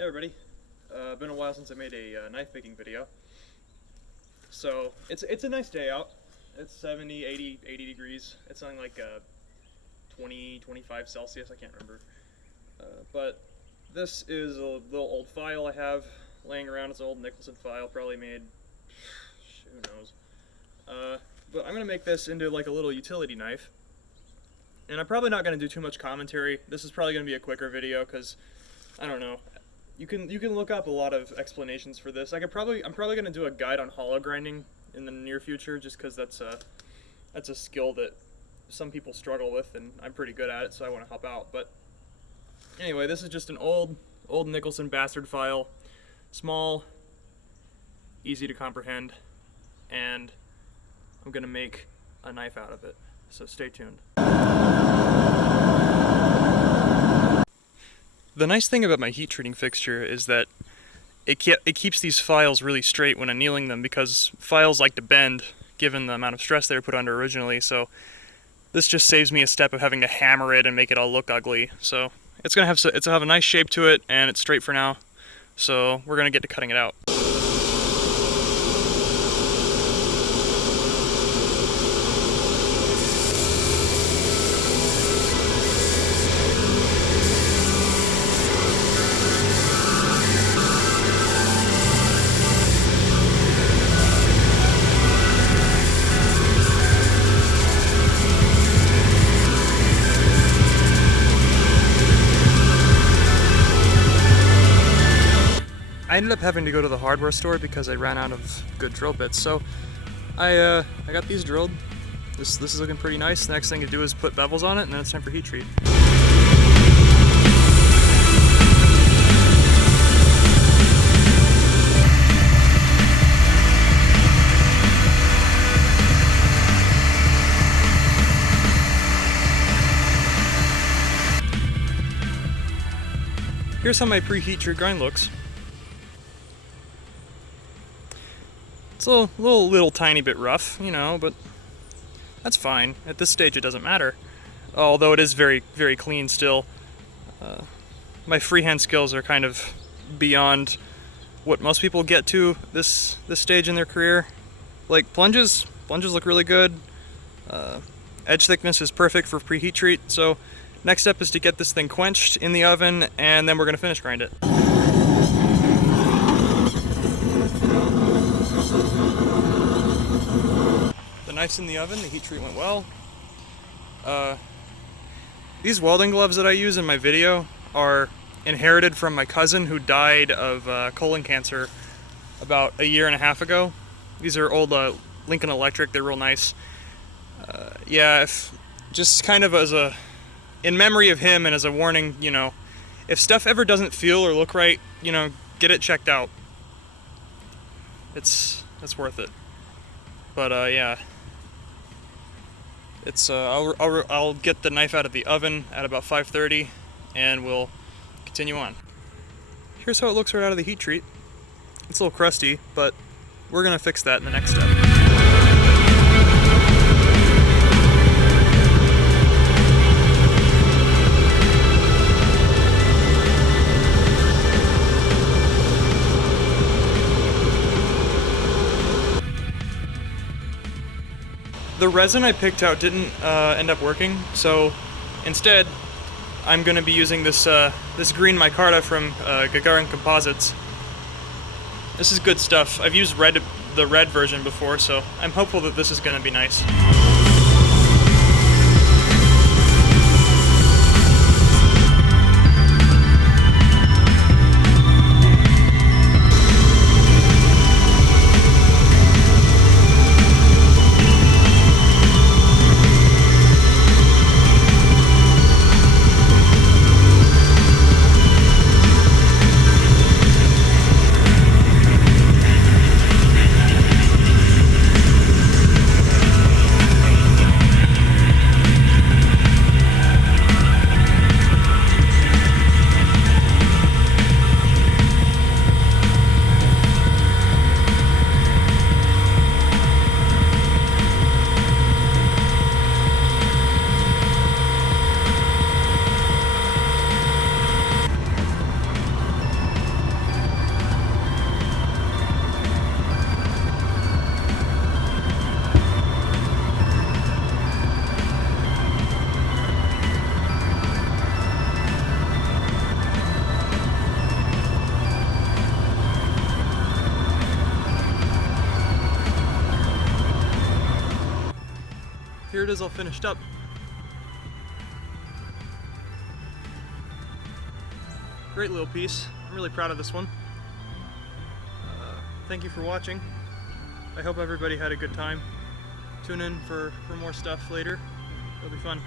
Hey everybody, been a while since I made a knife making video. So it's a nice day out. It's 70, 80 degrees. It's something like 20, 25 Celsius, I can't remember. But this is a little old file I have laying around. It's an old Nicholson file, probably made, who knows. But I'm gonna make this into like a little utility knife. And I'm probably not gonna do too much commentary. This is probably gonna be a quicker video because, I don't know. You can look up a lot of explanations for this. I'm probably gonna do a guide on hollow grinding in the near future, just because that's a skill that some people struggle with, and I'm pretty good at it, so I want to help out. But anyway, this is just an old Nicholson bastard file, small, easy to comprehend, and I'm gonna make a knife out of it. So stay tuned. The nice thing about my heat treating fixture is that it keeps these files really straight when annealing them, because files like to bend given the amount of stress they were put under originally, so this just saves me a step of having to hammer it and make it all look ugly. So it'll have a nice shape to it, and it's straight for now, so we're gonna get to cutting it out. I ended up having to go to the hardware store because I ran out of good drill bits, so I got these drilled. This is looking pretty nice. The next thing to do is put bevels on it, and then it's time for heat treat. Here's how my pre-heat treat grind looks. It's a little tiny bit rough, you know, but that's fine. At this stage it doesn't matter. Although it is very, very clean still. My freehand skills are kind of beyond what most people get to this stage in their career. Like plunges look really good. Edge thickness is perfect for preheat treat, so next step is to get this thing quenched in the oven, and then we're gonna finish grind it. The knife's in the oven, the heat treat went well. These welding gloves that I use in my video are inherited from my cousin who died of colon cancer about a year and a half ago. These are old Lincoln Electric, they're real nice. Yeah, just kind of in memory of him and as a warning, you know, if stuff ever doesn't feel or look right, you know, get it checked out. It's worth it. But yeah, it's I'll get the knife out of the oven at about 5:30, and we'll continue on. Here's how it looks right out of the heat treat. It's a little crusty, but we're gonna fix that in the next step. The resin I picked out didn't end up working, so instead I'm going to be using this green micarta from Gagarin Composites. This is good stuff. I've used the red version before, so I'm hopeful that this is going to be nice. it is all finished up. Great little piece. I'm really proud of this one. Thank you for watching. I hope everybody had a good time. Tune in for more stuff later. It'll be fun.